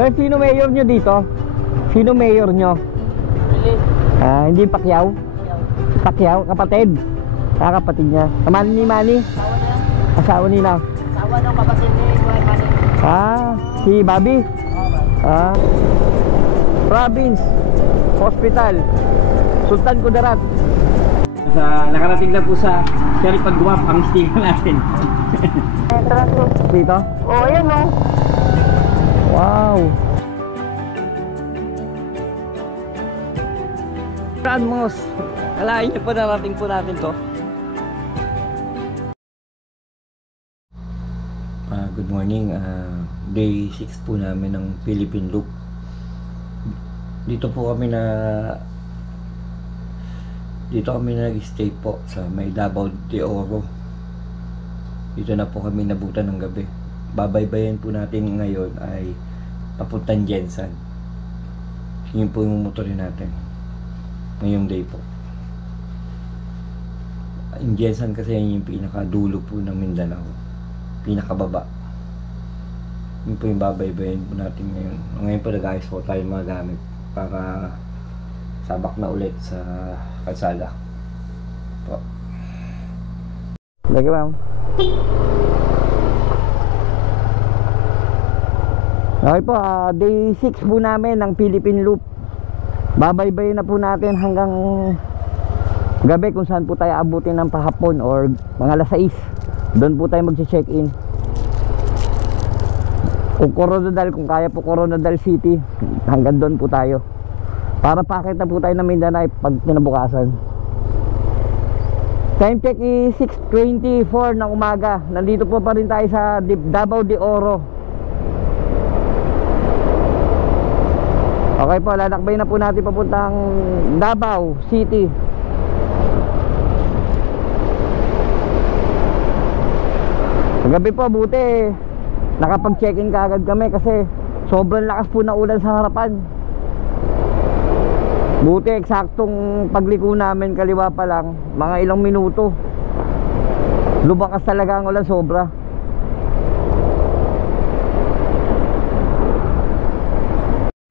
Sir, sino mayor nyo dito? Sino mayor nyo? Hindi Pacquiao? Pacquiao, kapatid. Kapatid niya. Kamali ni Manny? Asawa nila. Asawa ng kapatid ni Kuya Manny. Si Bobby? Province Hospital Sultan Kudarat. Nakarating na po sa Sheriff Pagguwap ang sticker natin. Dito? Oo, yan o. Wow. Ranmos. Kalahin niyo po, narating po natin to. Good morning. Day 6 po namin ng Philippine Loop. Dito kami nag-stay po sa may Davao de Oro. Dito na po kami nabutan ng gabi. Babaybayan po natin ngayon ay papuntang Jensan. Yun po yung motorin natin ngayong day po. Yung Jensan kasi yung pinakadulo po ng Mindanao, pinakababa. Yun po yung babaybayan po natin ngayon. Ngayon po nag-ayos po tayo mga gamit para sabak na ulit sa kalsada po. Lagi ma'am. Okay po, day 6 po namin ng Philippine Loop. Babaybayin na po natin hanggang gabi kung saan po tayo abutin ng pahapon or mga alas 6. Doon po tayo mag-check-in. Kung Coronadal, kung kaya po Coronadal City, hanggang doon po tayo. Para pakita na po tayo ng Mindanao pag kinabukasan. Time check is 6:24 ng umaga. Nandito po pa rin tayo sa Davao de Oro. Okay po, lalakbay na po natin papuntang Davao City. Kagabi po, buti nakapag-check-in kaagad kami kasi sobrang lakas po na ulan sa harapan. Buti eksaktong pagliko namin, kaliwa pa lang, mga ilang minuto lumakas talaga ang ulan, sobra.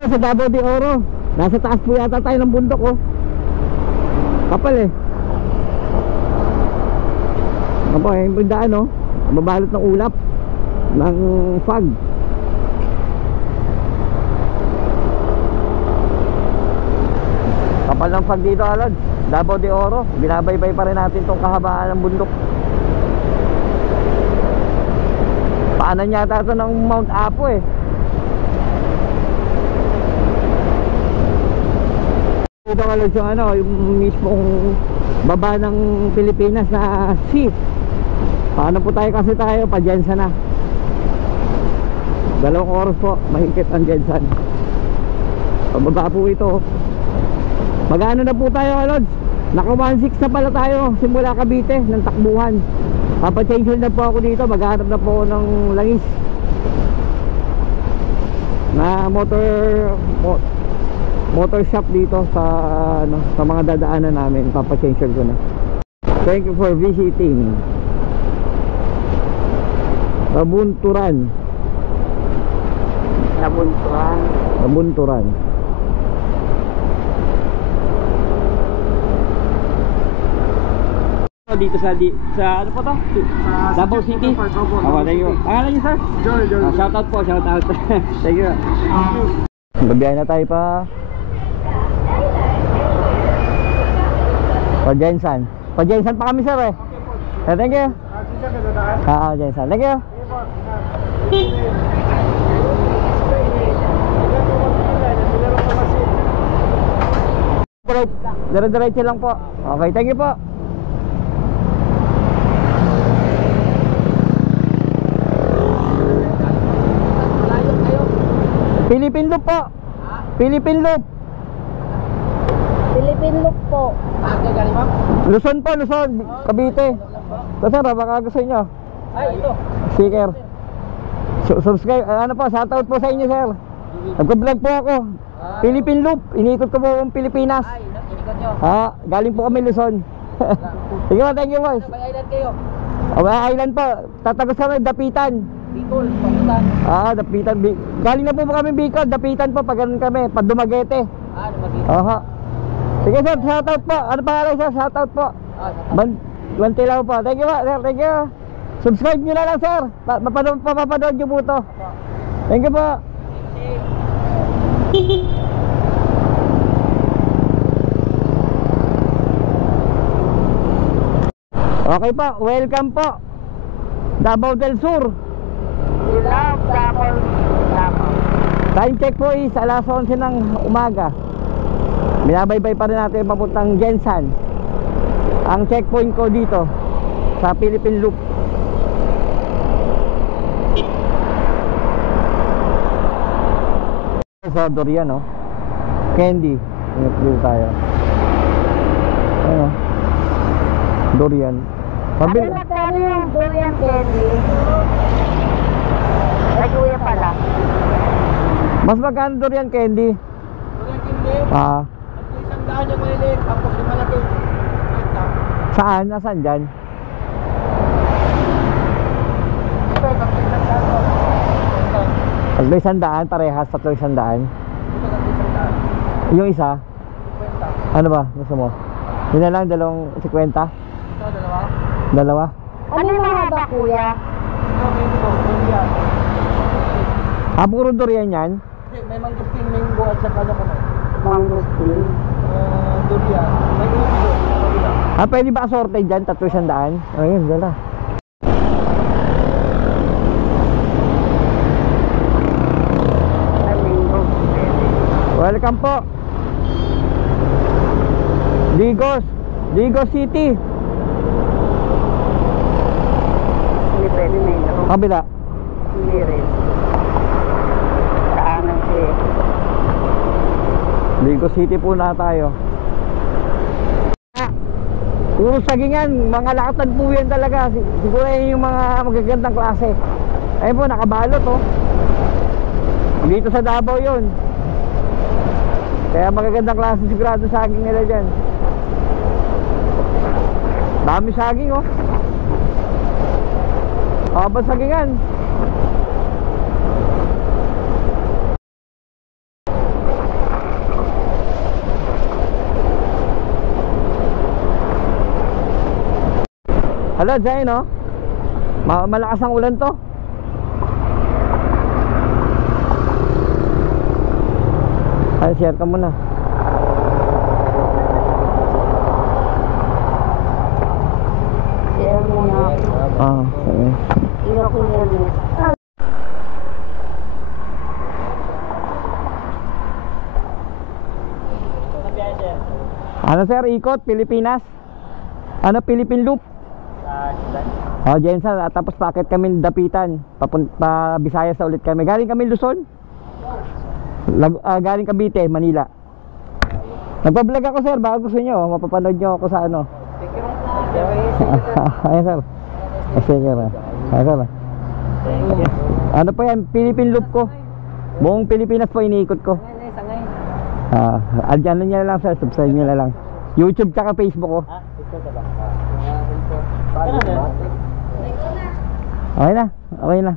Sa Davao de Oro, nasa taas po yata tayo ng bundok, oh. Kapal eh. Ano po, yung daan, oh, mabalot ng ulap ng fog. Kapal ng fog dito, Alod. Davao de Oro, binabaybay pa rin natin tong kahabaan ng bundok. Paanan yata ito ng Mount Apo eh. Ito, Alod, yung ano, yung mismong baba ng Pilipinas na sea. Paano po tayo, kasi tayo pa Jensan na. 2 oras po, mahigit ang Jensan. Pababa po ito. Mag-ano na po tayo, Lods? Naka 1.6 na pala tayo simula Cavite ng takbuhan. Papa-change na po ako dito. Maghanap na po ako ng langis na motor shop dito sa sa mga dadaanan namin. Papa-change ko na. Thank you for visiting Nabunturan. Dito sa ano po to? Davao City. Thank you. Pangalan niyo, sir? Joy. Shout out po, shout out. Thank you. Babiyahe na tayo pa Jensan. Pa Jensan pa kami, sir eh. Thank you. Jensan. Thank you. Dire-diretso lang po. Okay, thank you po. Philippine Loop po. Philippine Loop po. Luzon po, Luzon, Cavite. So sir, baka gusto nyo. Ay, ito. Sticker. Subscribe, ano po, shoutout po sa inyo, sir. Nagko-vlog po ako. Philippine Loop, iniikot ko po ang Pilipinas. Ay, inikot nyo. Galing po kami Luzon. Sige po, thank you boys. May island kayo. May island po, tatagos kami, Dapitan. Bicol. Dapitan. Dapitan. Galing na po kami Bicol, dapitan po, pag ganun kami, pag Dumaguete. Dumaguete. Aha. Sige sir, shoutout po. Ano pangalan sir? Shoutout po. Bantilaw po. Thank you po, sir. Thank you. Subscribe nyo na lang sir. Papapanood nyo po to. Thank you po. Okay po, welcome po. Davao del Sur. Time check po is alas 11 ng umaga. Binabaybay pa rin natin papuntang Gensan. Ang checkpoint ko dito sa Philippine Loop. Sa Dorian, no? Candy. Ingat dito tayo. Ano? Dorian. Ano magkano yung durian candy? Ay, kuya pala. Mas magkano Dorian Candy? Durian Candy. Ah, Isang daan yung maliliit. Tapos yung malaki. saan? Nasaan dyan? Tatlo isang daan, parehas, tatlo isang daan. Yung isa? Ano ba? Gusto mo? Yun na lang, 2.50? Dalawa? Ano yung mahaba, kuya? Puro durian yan? May mangustin, mango at saka ano naman. Mangustin. Durian. May ulo. Pwede ba assorted dyan? Tatlo isang daan? Ayun, dala. Welcome po. Digos City. Hindi pwede mango. Kabila. Hindi rin. Saan ang siya? Digos City po na tayo. Puro sagingan, mga lakatan po yan talaga. Siguro yun yung mga magagandang klase. Ayun po, nakabalot oh. Dito sa Davao yun. Kaya magagandang klase sigurado saging nila dyan. Dami saging oh. Habang sagingan. Hala, dyan no? Malakas ang ulan to. Ay, share ka muna. Share muna. Sige. Ino ko yan. Ano sir, ikot, Pilipinas? Ano, Philippine Loop? Jensen, tapos packet kami dapitan. Pa Visayas na ulit kami. Galing kami Luzon. Galing Cavite, Manila. Nagpa-vlog ako sir, baka gusto nyo, mapapanood nyo ako sa ano. Ayun sir. Sige sir. Ayun sir. Ano po yan, Philippine Loop ko. Buong Pilipinas po iniikot ko. Ano nyo na lang sir, subscribe nyo na lang. YouTube tsaka Facebook ko. Okay na, okay na.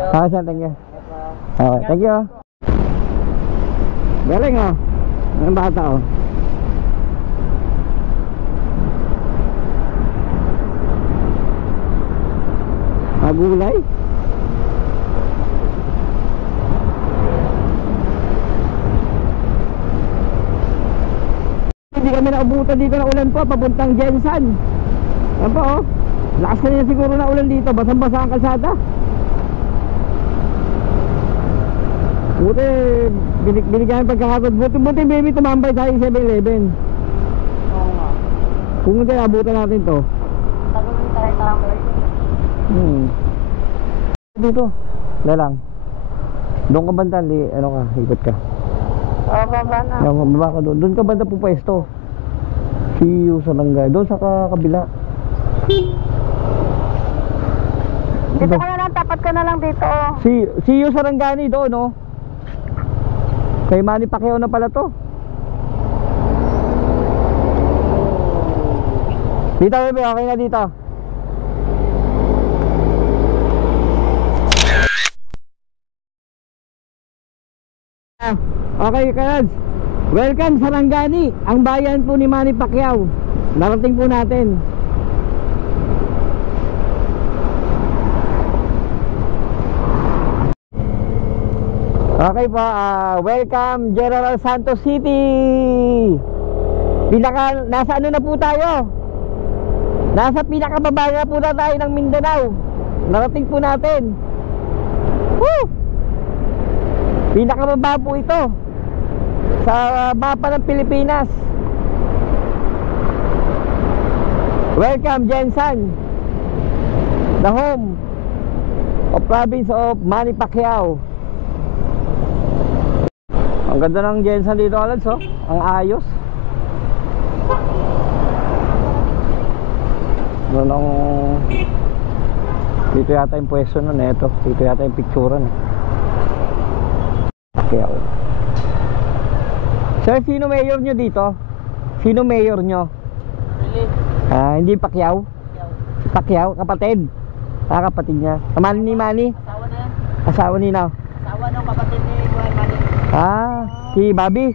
Okay sir, thank you. Okay, thank you. Galing oh. Ang bata oh. Magulay. Hindi kami nakabutan dito na ulan po, papuntang Gensan. Yan po oh. Lakas na siguro na ulan dito, basang-basa ang kalsada. Buti, binigyan yung pagkakatod. Buti baby tumambay tayo 7-Eleven. Oo nga. Kung hindi, abutan natin to. Tagal yung tayo tambay. Dito, lalang. Doon ka banda, ano ka, ikot ka. Oo, baba na. Baba ka doon. Doon ka banda po pwesto. See you sa langga. Doon sa kabila. Dito ka na lang, tapat ka na lang dito. See you sa Rangani doon, no? Kay Manny Pacquiao na pala to. Dito, bebe, okay na dito. Okay, Kads. Welcome sa Sarangani, ang bayan po ni Manny Pacquiao. Narating po natin. Okay po, welcome General Santos City. Nasa ano na po tayo? Nasa pinakababa na po na tayo ng Mindanao. Narating po natin. Woo! Pinakababa po ito sa mapa ng Pilipinas. Welcome Jensan, the home of province of Manny Pacquiao. Ang ganda ng Jensan dito, Alads, oh. Ang ayos. Dito yata yung pwesto nun, eto. Dito yata yung picturean. Pacquiao. Sir, sino mayor nyo dito? Sino mayor nyo? Hindi Pacquiao? Pacquiao, kapatid. Kapatid niya. Kamali ni Manny? Asawa na yan. Asawa ni na? Asawa ng kapatid ni Kuya Manny. Si Bobby?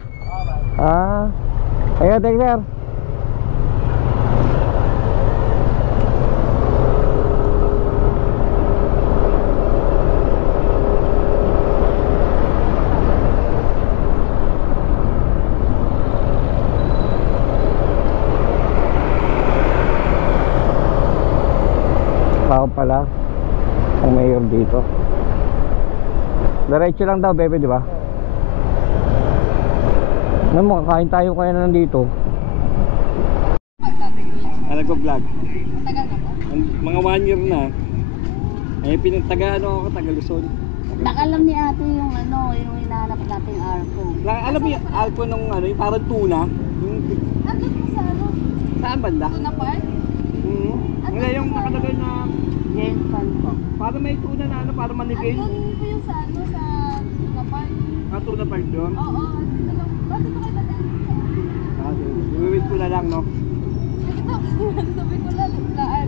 Ayun, thanks sir. Tao pala ang mayor dito. Diretso lang daw, bebe, di ba? Makakain tayo kaya na nandito. Nag-vlog. Tagal na po. Mga 1 year na. Pinagtaga ako, taga Luzon. Nakalam ni ate yung yung hinahanap nating arco. Alam mo yung alco nung yung parang tuna? Ando po sa Saan banda? Tuna Park? Hindi, yung nakalagay na Yes, pan po. parang may tuna na parang manigay. Andun po yung sa Tuna Park. Tuna park doon? Oo, andun lang. Bakit ba kayo dadaan? Iwiwit ko na lang, no? Sabi ko lang,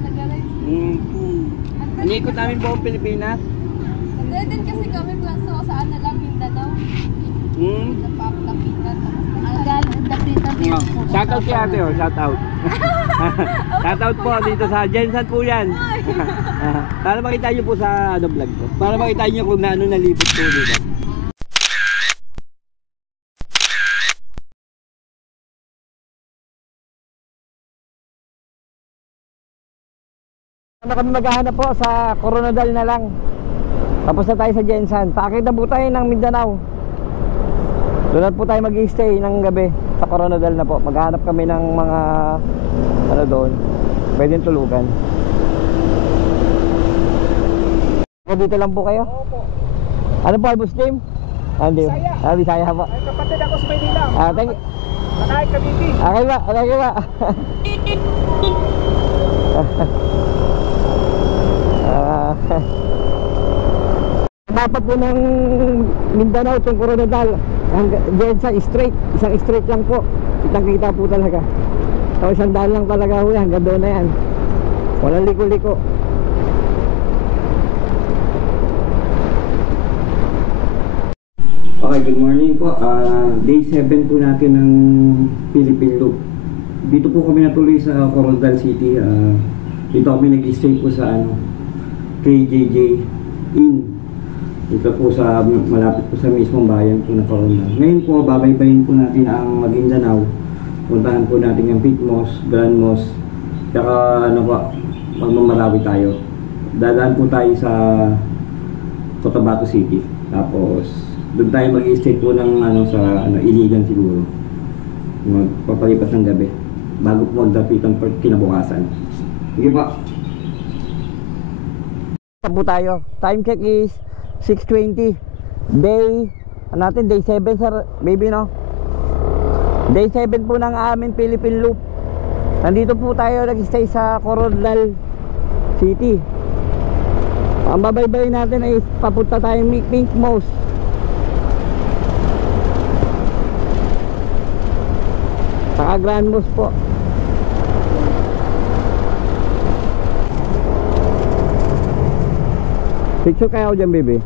nag-arise. Inikot namin buong Pilipinas. Nag-din kasi kami plaso saan na lang Mindanao. Napapalapitan. Ang galing, dapitan din po. Shoutout kay ate, oh. Shoutout. Shoutout po dito sa Jensan po yan. Para makita nyo po sa vlog ko. Para makita nyo kung ano nalibot po dito. Kami maghahanap po sa Coronadal na lang. Tapos na tayo sa Jensan. Paakit na po tayo ng Mindanao. Doon po tayo mag-i-stay ng gabi sa Coronadal na po. Maghahanap kami ng mga doon. Pwedeng tulugan. Dito lang po kayo? Opo. Ano po, Muslim? Hindi. Bisaya. Bisaya po. Ay, kapatid ako sa Maynila. Thank you. Manay Cavite. Okay ba? Okay ba? Mapa po ng Mindanao itong Coronadal. Jensan straight, isang straight lang po. Kitang kita po talaga. So isang daan lang talaga ho yan, hanggang doon na yan. Walang liko-liko. Okay, good morning po. Day 7 po natin ng Philippine Loop. Dito po kami natuloy sa Coronadal City. Dito kami nag-stay po sa KJJ Inn. Dito po sa malapit po sa mismong bayan po ng Coronadal. Ngayon po, babaybayin po natin ang Maguindanao. Puntahan po natin yung Pitmos, Grand Mos, tsaka magmamarawi tayo. Dadaan po tayo sa Cotabato City. Tapos doon tayo mag-i-stay po ng Iligan siguro. Magpapalipas ng gabi bago po magdapitan po kinabukasan. Sige po. Po tayo. Time check is 6:20. Day day 7 sir, baby, no? Day 7 po ng aming Philippine Loop. Nandito po tayo nag-stay sa Coronadal City. Ang babaybay natin ay papunta tayong Pink Moss. Saka Grand Moss po. Picture kaya ako dyan, baby.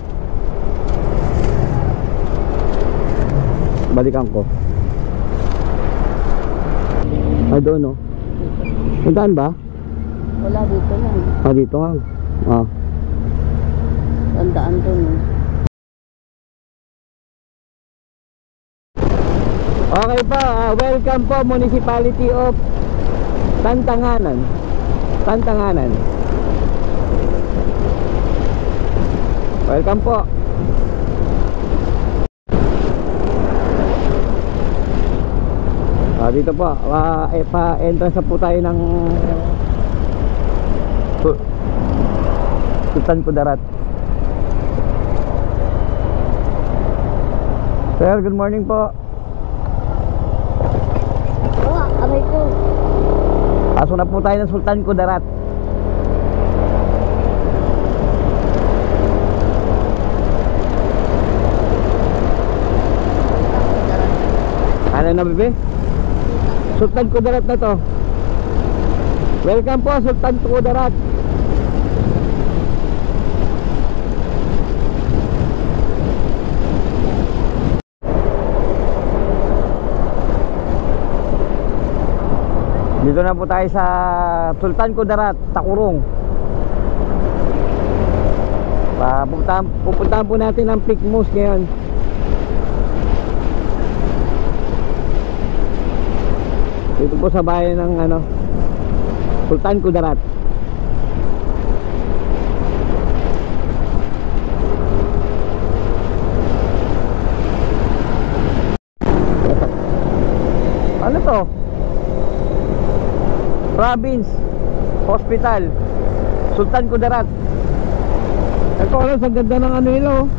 Balikan ko. Ay, doon, no? Puntaan ba? Wala dito lang. Ah, dito nga. Ah. Tandaan doon. Okay po, welcome po Municipality of Tantanganan. Tantanganan. Welcome po. Dito po, pa-entrance na po tayo ng Sultan Kudarat. Sir, good morning po. Aray ko. Pasok na po tayo ng Sultan Kudarat. Ano na, bebe? Sultan Kudarat na to. Welcome po, Sultan Kudarat. Dito na po tayo sa Sultan Kudarat, Takurong. Pupuntahan po natin ang Peak Moose ngayon. Dito po sa bayan ng Sultan Kudarat. Ano to? Province Hospital Sultan Kudarat. Ito alam, sa ganda ng nila, oh.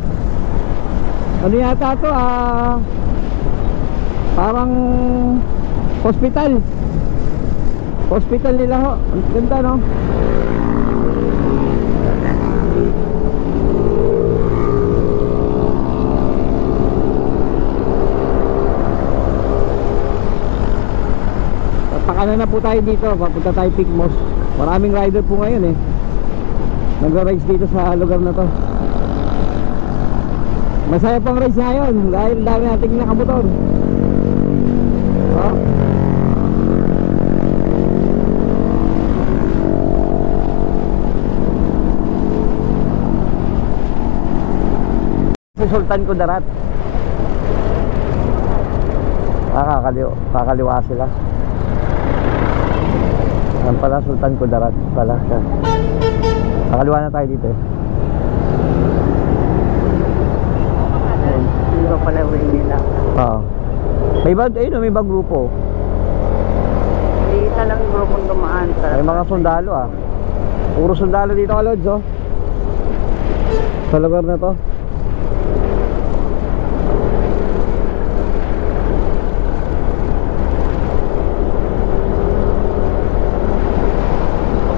Ano yata to, parang hospital nila, ho. Ang ganda, no? Pakanan na po tayo dito, papunta tayo Peak Moose. Maraming rider po ngayon, eh. Nagra-rides dito sa lugar na to. Masaya pang rides ngayon dahil dami nating nakamotor. Oh. Si Sultan Kudarat. Kakaliwa sila. Yan pala, Sultan Kudarat pala siya. Kakaliwa na tayo dito, eh. Hindi ko pala uwi nila. Oo. May ibang grupo. Hindi isa lang grupong dumaan sa... May mga sundalo, ah. Puro sundalo dito, Kalods, oh. Sa lugar na to.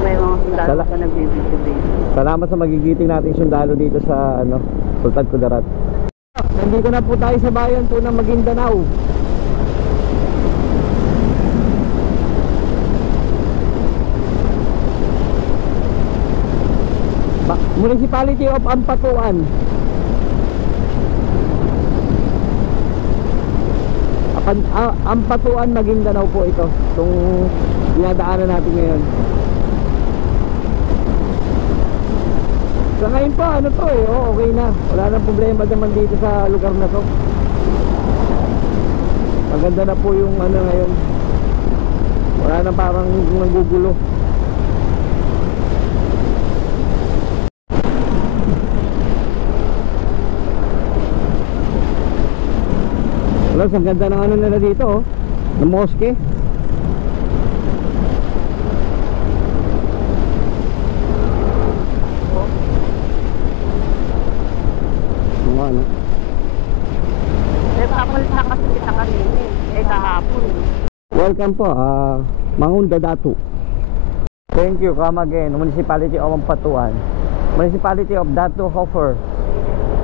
May mga sundalo ka nagbibigay. Salamat sa magigiting nating sundalo dito sa Sultan Kudarat. Nandito na po tayo sa bayan po ng Maguindanao. Municipality of Ampatuan. Ampatuan, Maguindanao po ito. Itong dinadaanan natin ngayon. Sa ngayon pa, to, eh. Oh, okay na. Wala nang problema naman dito sa lugar na to. Maganda na po yung ngayon. Wala na parang nagugulo. Wala, ang ganda ng nila dito, oh. Ng mosque. Papalit na kasi kita kanina kahapon. Welcome po, Mangunda Datu. Thank you, come again. Municipality of Ampatuan. Municipality of Datu Hofer,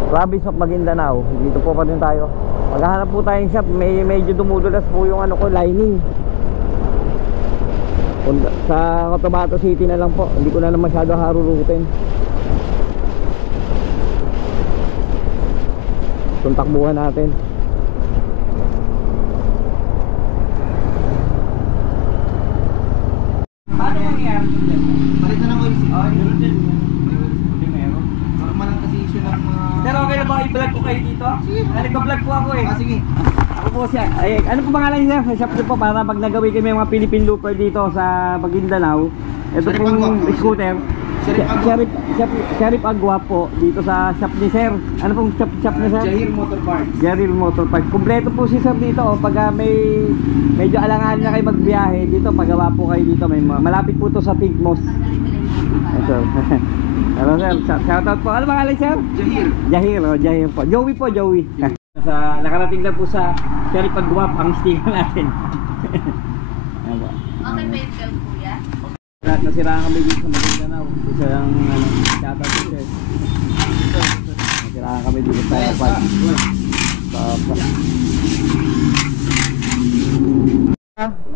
Province of Maguindanao. Dito po pa rin tayo. Maghahanap po tayong shop. Medyo dumudulas po yung lining. Sa Cotabato City na lang po. Hindi ko na masyado harurutin. Itong takbuhan natin. nangyayari dyan? Palit na ng oil seal. Oh, yun din. Hindi meron. Normal lang kasi issue ng mga... Pero okay lang ba i-vlog ko kayo dito? Nag-vlog po ako eh. Sige. Ako po siya. Ay, ano po pangalan niya? Sa shop niyo po para pag nagawi kami mga Philippine Looper dito sa Maguindanao. Ito Sheriff pong Agua. scooter. Sheriff Agua. Sheriff Agua po dito sa shop ni Sir. Ano pong shop ni Sir? Jahir Motor Parts. Jahir Motor Park. Kumpleto po si Sir dito. Oh. Pag may medyo alangan na kayo magbiyahe dito, pagawa po kayo dito. May malapit po to sa Pink Moss. Ito. Hello Sir. Shoutout po. Ano pangalan Sir? Jahir. Jahir. Oh, Jahir po. Joey po, Joey. Nakarating na po sa Sheriff Agua ang sticker natin. Ayan po. Okay ba yung bell, kuya? Nasiraan kami dito sa Maguindanao. Isa yung shoutout ko Sir. Nasiraan kami dito sa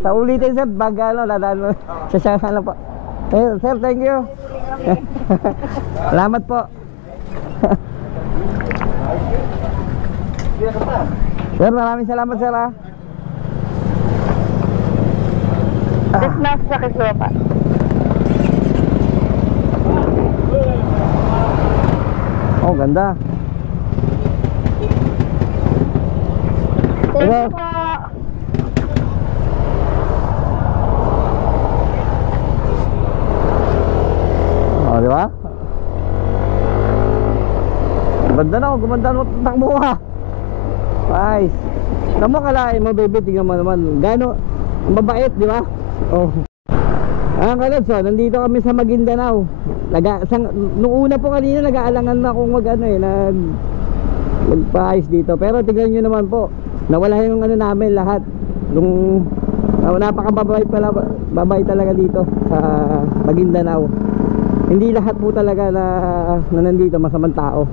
sa ulitin Sir, bag ano, dadaan mo. Sa ano po. Sir, thank you. Salamat po. Sir, maraming salamat Sir ha. Dismas sa Kislopa. Oh, ganda. Thank you po. Oh, di ba? Ganda na, gumanda mo takbo ha. Nice. Tama kalain mo baby, tingnan mo naman. Gano, ang mabait, di ba? Oh. Ang kalad, so, nandito kami sa Maguindanao. Nung una po kanina, nag-aalangan na akong magpaayos dito. Pero tignan nyo naman po, nawala yung ano namin lahat. Nung napakababait pala, babay talaga dito sa Maguindanao. Hindi lahat po talaga na nandito masamang tao.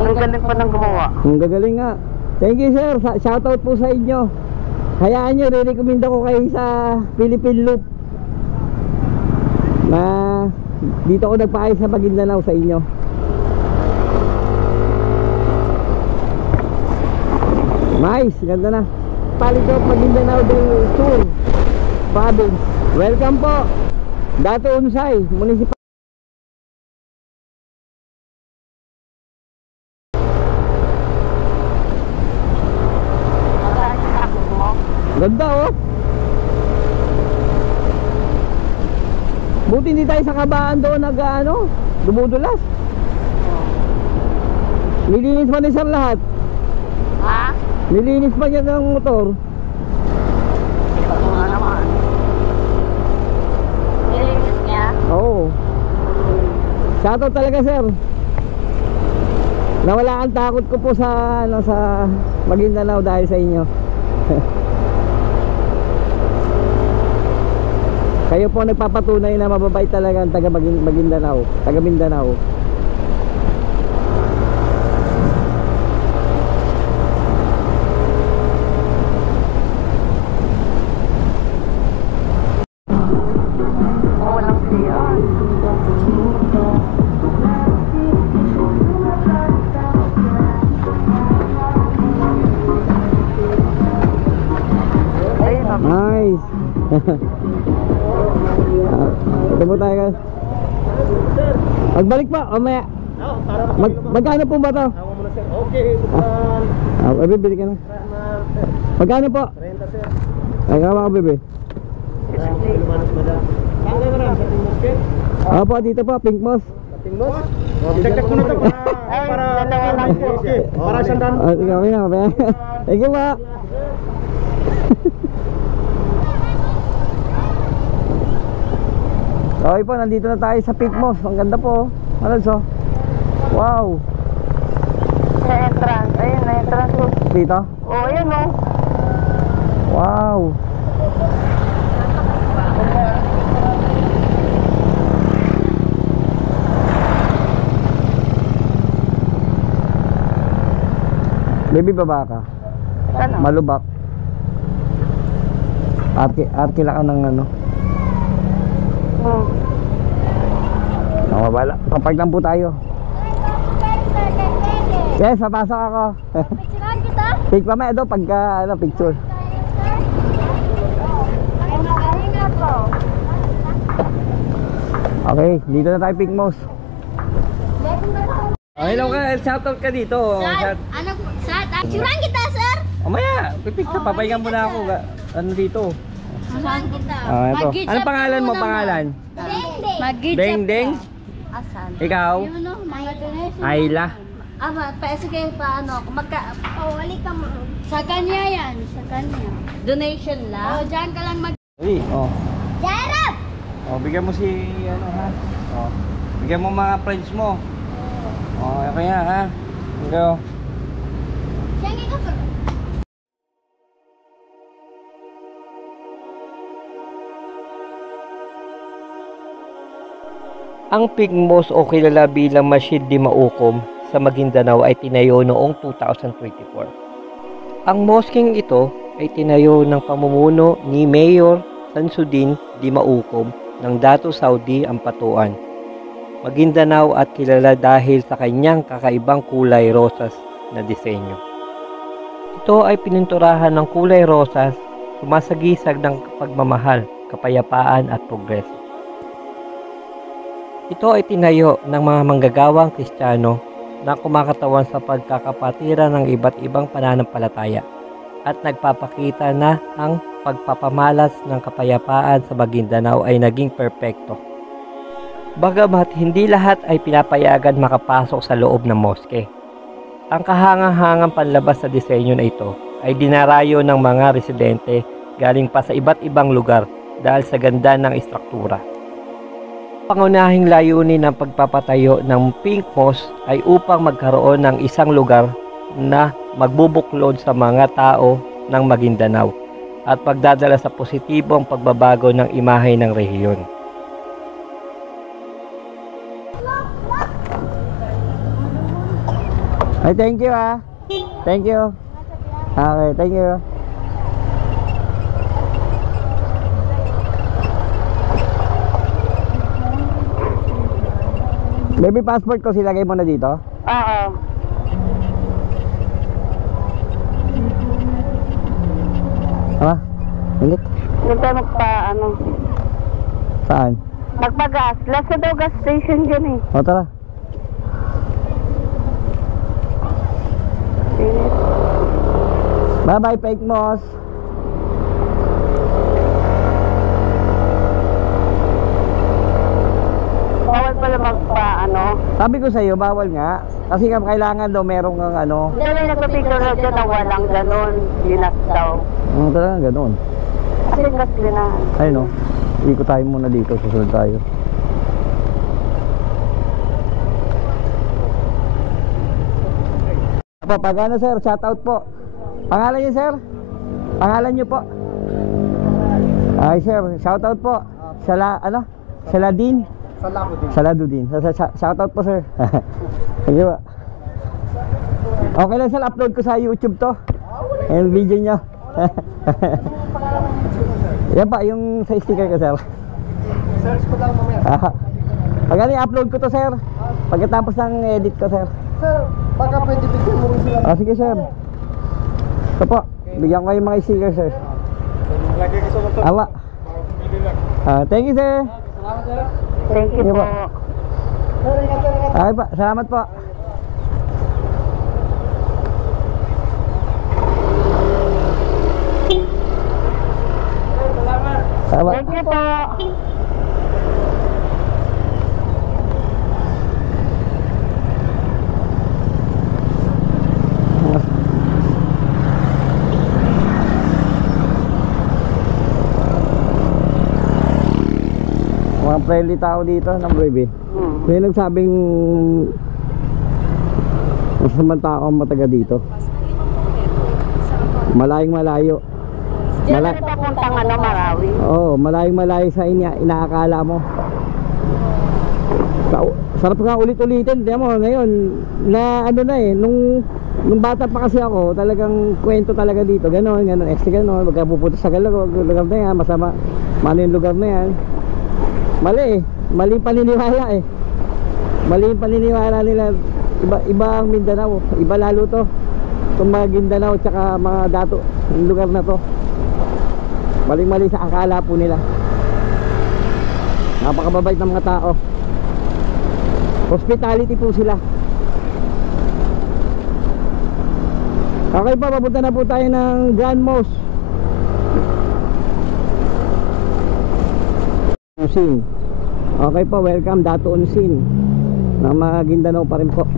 Ang galing po ng gumawa. Ang gagaling nga. Thank you sir, shoutout po sa inyo. Hayaan nyo, re-recommend ako kayo sa Philippine Loop na dito ako nagpaayos sa Maguindanao sa inyo. Nice, ganda na. Palikot Maguindanao del Sur Province. Welcome po Dato Unsay Municipal. Ganda oh. Buti hindi tayo sa kabaan doon dumudulas. Nilinis pa ni sir lahat. Ha? Nilinis pa niya ng motor. Ano naman? Nilinis niya? Oo. Shoutout talaga sir. Nawala ang takot ko po sa sa Maguindanao dahil sa inyo. Kayo po nagpapatunay na mababait talaga ang taga Maguindanao, taga Mindanao. Walang siya. Ayun na. Nice. Ito po tayo guys. Magbalik pa, mamaya. Magkano po ba to? Ay, bibili ka na. Magkano po? 30 sir. Ay, kawa ka bebe. Opo, dito po, Pink Moss. Idagdag ko na ito Ay, para dalawa lang po. para siyang dan. Okay na, okay. Thank you po. Okay po, nandito na tayo sa Pink Moss. Ang ganda po. Ano so? Wow. Sa entrance. Ayun, na entrance po. Dito? Oo, ayun o. Wow. Baby, baba ka. Ano? Malubak. Arki lang ka ng ano. Mabala. Kapag lang po tayo. Yes, papasok ako. Picturean kita? Take pa may pagka picture. Ay, magaling nga po. Okay, dito na tayo, Pink Mouse. Hello ka, shoutout ka dito. Sir, ano po? Sir, picturean kita, sir. Maya, pipik ka, papahingan mo na ako. Ano dito? Picturean kita. Ito. Anong pangalan mo, pangalan? Mag-gidjap Deng Deng? Asan? Ikaw? Yun o, mga donation. Ayla. Sige, paano? Wali ka mo. Sa kanya yan, sa kanya. Donation lang? Diyan ka lang mag... Uy, oh. Jarap! Oh, bigyan mo si, ano ha? Oh. Bigyan mo mga friends mo. Oh, kaya ha? Ikaw. Siyang ikaw. Ang Pink Mouse o kilala bilang Masjid di Maukom sa Maguindanao ay tinayo noong 2024. Ang mosking ito ay tinayo ng pamumuno ni Mayor Samsudin di Maukom ng Datu Saudi Ampatuan, Maguindanao at kilala dahil sa kanyang kakaibang kulay rosas na disenyo. Ito ay pininturahan ng kulay rosas, sumasagisag ng pagmamahal, kapayapaan at progreso. Ito ay tinayo ng mga manggagawang Kristiyano na kumakatawan sa pagkakapatiran ng iba't ibang pananampalataya at nagpapakita na ang pagpapamalas ng kapayapaan sa Maguindanao ay naging perpekto. Bagamat hindi lahat ay pinapayagan makapasok sa loob ng moske. Ang kahangang-hangang panlabas sa disenyo na ito ay dinarayo ng mga residente galing pa sa iba't ibang lugar dahil sa ganda ng istruktura. Pangunahing layunin ng pagpapatayo ng Pink Mouse ay upang magkaroon ng isang lugar na magbubuklod sa mga tao ng Maguindanao at pagdadala sa positibong pagbabago ng imahe ng rehiyon. Ay, thank you ah. Thank you. Okay, thank you. Baby passport ko silagay mo na dito. Oo. Tama? Ulit. Huwag tayo Saan? magpa-gas. Last na daw gas station dyan eh. O tara. Bye bye Pink Mouse. Bawal pala Sabi ko sa iyo bawal nga kasi kailangan daw merong kang ano. Dahil nagpapicture na dyan na walang ganon. Ginas daw. Talaga ganoon. Kasi gas ginahan. Ayun no. Ikot tayo muna dito, susunod tayo. Pagano sir, shout out po. Pangalan niyo sir? Pangalan niyo po? Ay sir, shout out po. Saladin. Saladudin. Shout out po sir. Thank you po. Okay lang sir, upload ko sa YouTube to. Yung video niyo. Yan pa, yung sa sticker ko sir. Search ko lang mamaya. Pagano i-upload ko to sir. Pagkatapos ng edit ko sir. Sir, baka pwede bigyan mo rin sila. Sige sir. Ito po, bigyan ko yung mga sticker sir. Lagi ka sa motor. Awa. Thank you sir. Salamat sir. Thank you Sige po. Sir, ingat sir, ingat. Okay pa, salamat po. Salamat. Thank you po. Mga friendly tao dito ng Brave. May nagsabing masamang tao ang mataga dito. Malayong malayo. Diyan na papuntang Marawi. Oo, malayong malayo sa inaakala mo. Sarap nga ulit-ulitin. Tiyan mo, ngayon, na ano na eh, nung bata pa kasi ako, talagang kwento talaga dito. Ganon, ganon, magkapupunta sa lugar na yan, masama, mano yung lugar na yan. Mali eh, mali yung paniniwala eh. Mali yung paniniwala nila. Iba ang Mindanao, iba lalo to. Itong mga Guindanao tsaka mga dato, yung lugar na to. Mali sa akala po nila. Napakababait ng mga tao. Hospitality po sila. Okay po, papunta na po tayo ng Grand Mosque. Unsin. Okay po, welcome Dato Unsin ng Maguindanao pa rin po.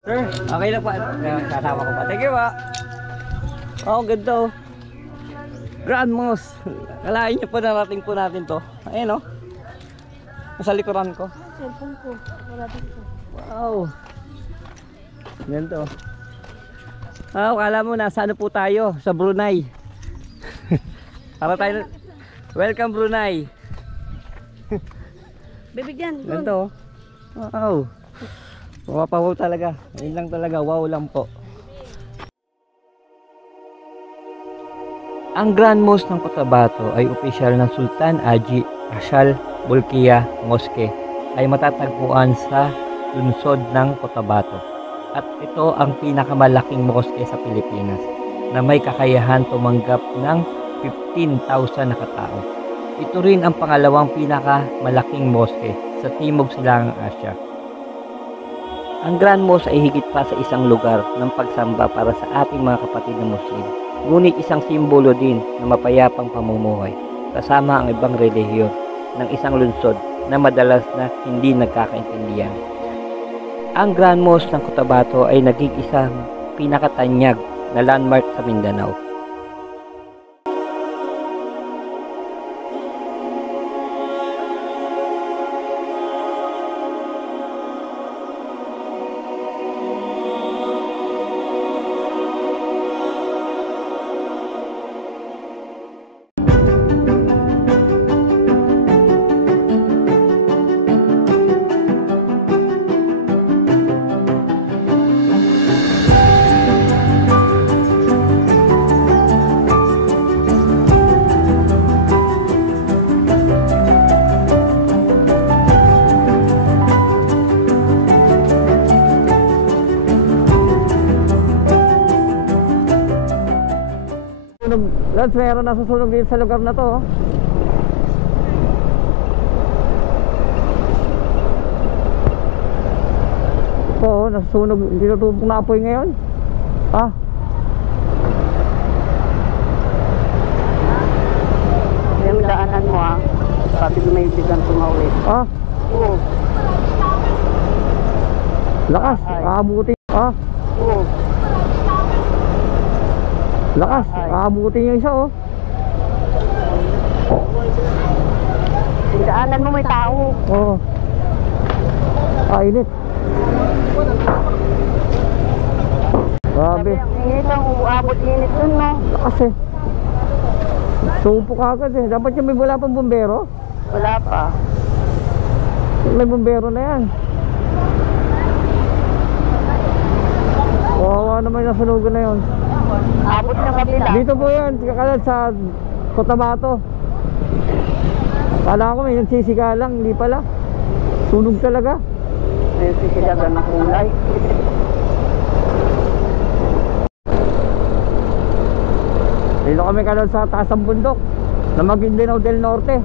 Sir, okay na po. Kasama ko pa. Thank you po. Oh, ganda oh. Grand Mosque. Kalahin niyo po, narating po natin to. Ayan oh. Nasa likuran ko. Cellphone ko. Wala dito. Wow. Ganito. Oh, kala mo nasa ano po tayo? Sa Brunei. Para tayo. Welcome Brunei. Bibigyan. Ganito. Wow. Mapapawaw talaga. Ayun lang talaga. Wow lang po. Ang Grand Mosque ng Cotabato ay opisyal ng Sultan Haji Ashal Bolkiah Mosque ay matatagpuan sa lungsod ng Cotabato. At ito ang pinakamalaking mosque sa Pilipinas na may kakayahan tumanggap ng 15,000 na katao. Ito rin ang pangalawang pinakamalaking mosque sa Timog Silangang Asya. Ang Grand Mosque ay higit pa sa isang lugar ng pagsamba para sa ating mga kapatid na Muslim. Ngunit isang simbolo din ng mapayapang pamumuhay kasama ang ibang relihiyon ng isang lungsod na madalas na hindi nagkakaintindihan. Ang Grand Mosque ng Cotabato ay naging isang pinakatanyag na landmark sa Mindanao. Lance, meron nasusunog dito sa lugar na to oh. Oo, nasusunog. Hindi natupong na apoy ngayon. Ah, Yung daanan mo ah. Sabi ko may bigan tumawid. ah, Oo. lakas. Aabutin. Ah, Oo. lakas. Aabutin yung isa oh. Yung daanan mo may tao. Oo. Ah, init. Grabe. Sabi, ang init ang uabot init dun no. Lakas eh. Supo ka agad eh. Dapat yung may wala pang bumbero. Wala pa. May bumbero na yan. Wawa naman yung sunugan na yun. Abot ng kabila. Dito po yan, kakalat sa Cotabato. Kala ko may nagsisika lang, hindi pala. Sunog talaga. May sisilagan ng kulay. Dito kami kalon sa taas ng bundok na Maguindanao del Norte.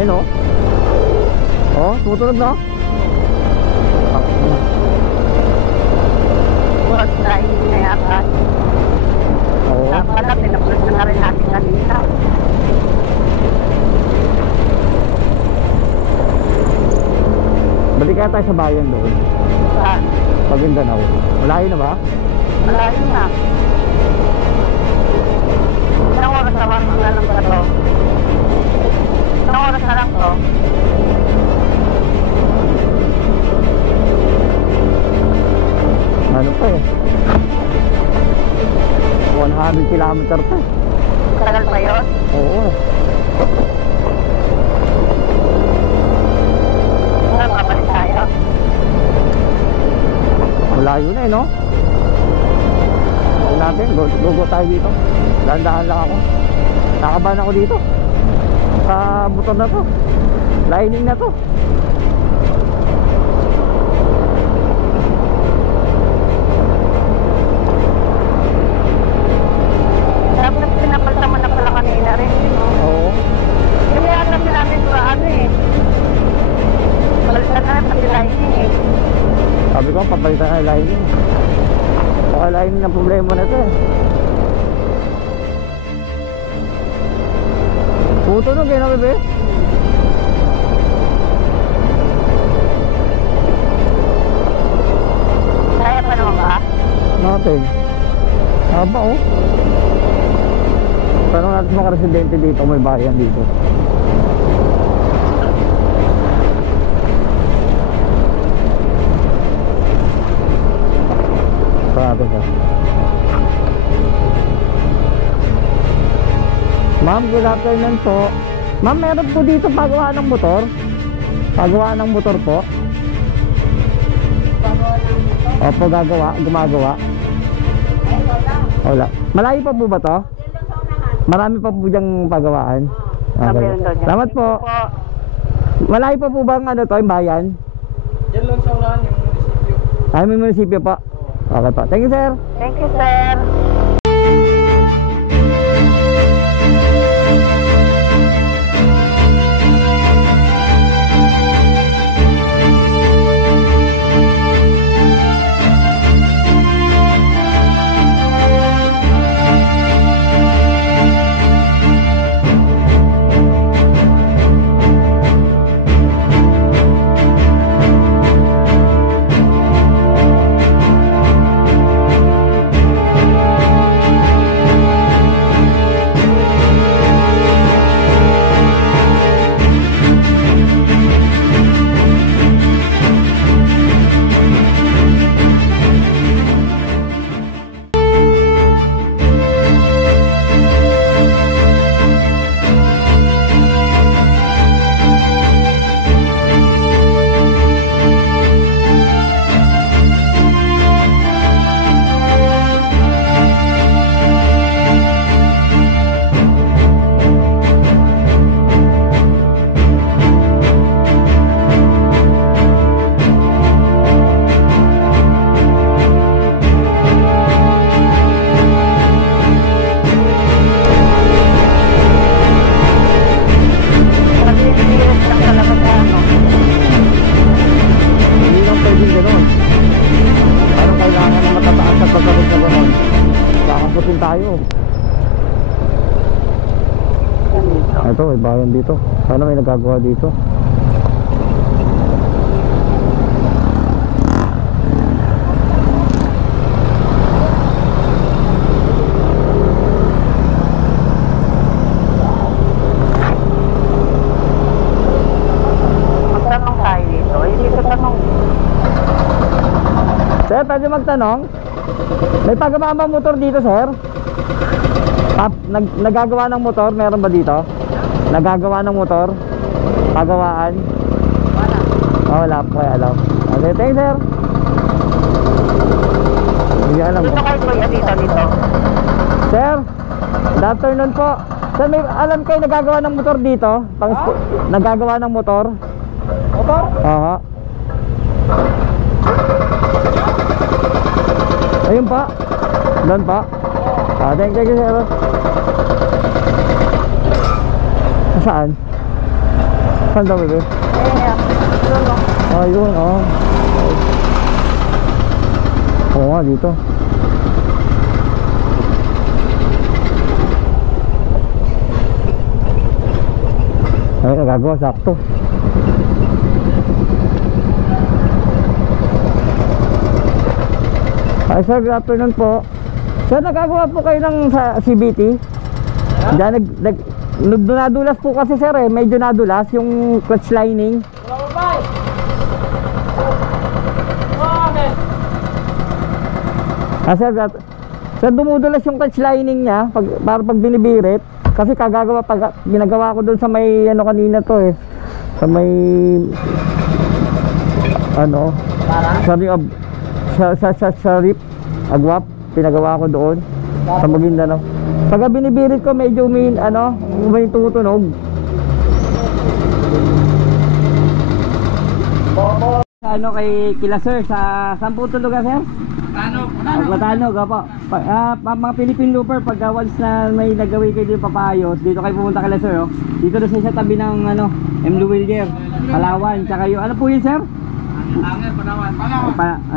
Ayun o. Oh, tumutunog na. Bukas na na yata. Oo. Pala, pinapulot na rin natin kanina. Balik kaya tayo sa bayan doon. Saan? Maguindanao. Malayo na ba? Malayo na. Ilang oras na lang ba ito? Ilang oras na lang to? Ano pa eh? 100 kilometer pa eh. Tagal pa yun? Oo. Saan babalik tayo? Malayo na eh, no? Huwag natin, go tayo dito. Dahan-dahan lang ako. Nakabahan ako dito. Sa buton na to. Lining na to. Dapat pinapalta mo na pala kanina rin. Oo. Yung may alam namin sa ano eh. Palitan na pati lining eh. Sabi ko, papalitan na lining. Baka lining na problema na to eh. Tutunog eh, no, bebe? Kaya pa naman ba? Natin. Haba oh. Tanong natin mga residente dito, may bayan dito. Parado ka. Ma'am, good afternoon po. Ma'am, meron po dito pagawa ng motor? Pagawa ng motor po? Opo, gumagawa. Wala. Malayo pa po ba to? Marami pa po diyang pagawaan. Okay. Salamat po. Malayo pa po bang ano to, yung bayan? Diyan lang sa unahan yung munisipyo. Ay, may munisipyo po. Okay po. Thank you, sir. Thank you, sir. tayo. Ito, may bayan dito. Sana may nagagawa dito. pwede magtanong? May paggawa motor dito, sir? Nagagawa ng motor? Meron ba dito? Nagagawa ng motor? Pagawaan? Wala. Oh, wala po kaya alam. Okay, thanks, sir. Hindi alam Dito ko. kayo kuya dito. Sir, good afternoon po. Sir, may alam kayo nagagawa ng motor dito? Nagagawa ng motor? Motor? Oo. Ayun pa. Doon pa. Thank you, sir. Saan? Saan daw, bebe? Ayun, oo. Oo nga, dito. Ay, nagagawa, sakto. Ay, sir, good afternoon po. Sir, nagagawa po kayo ng sa CBT? Diyan, nadulas po kasi, sir, eh. Medyo nadulas yung clutch lining. Sir, sir, dumudulas yung clutch lining niya para pag binibirit. Kasi ginagawa ko doon sa may ano kanina to eh. Sa may ano, sa rip agwap, pinagawa ko doon sa Maguindanao. Pag binibirit ko medyo may ano, may tutunog. Ano kay kila sir sa saan po tulugan, sir? Matanog po. Mga Philippine Looper, pag once na may nagawin kayo dito papayos, dito kayo pumunta kila sir, oh. Dito na sa tabi ng ano, M. Luwilyer, Palawan, tsaka yung ano po yun, sir?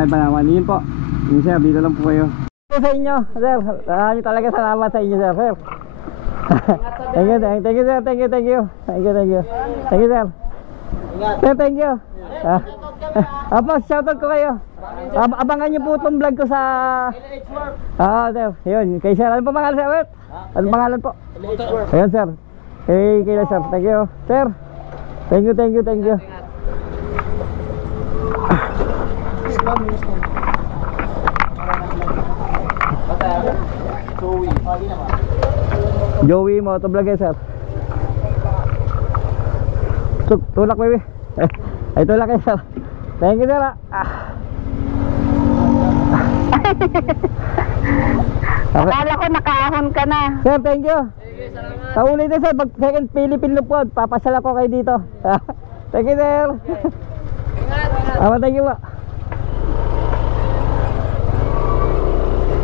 Palawan, yun po. Yun, sir, dito lang po kayo. Sa inyo, sir. Maraming talaga salamat sa inyo, sir. Thank you, sir. Thank you, sir. Sir, thank you. Apo, shoutout ko kayo. Abangan niyo po itong vlog ko sa sir, yun, kay sir. Ano pa pangalan, sir? Ano pangalan po? Ayun, sir. Kay sir, thank you. Sir, thank you. Joey mo to vlog, sir. Tulak, baby. Ay, tulak kayo, sir. Thank you, sir. Akala ko nakaahon ka na. Sir, thank you. Sa ulitin, sir, pag second Philippine Lupod, papasala ko kayo dito. Thank you, sir. Thank you po.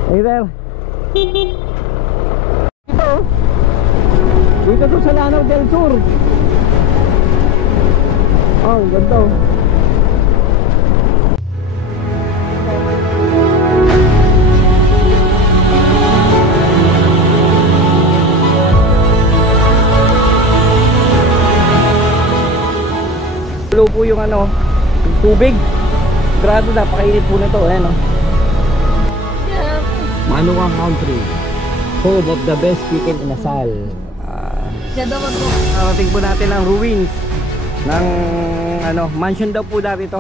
Thank you, sir. Dito to sa Lanao del Sur. Oh, ganda. Low po yung ano, yung tubig. Grado, napakainit po nito, ayan o. Manuang Country, home of the best chicken inasal. Narating po natin ang ruins ng ano, mansion daw po dati to.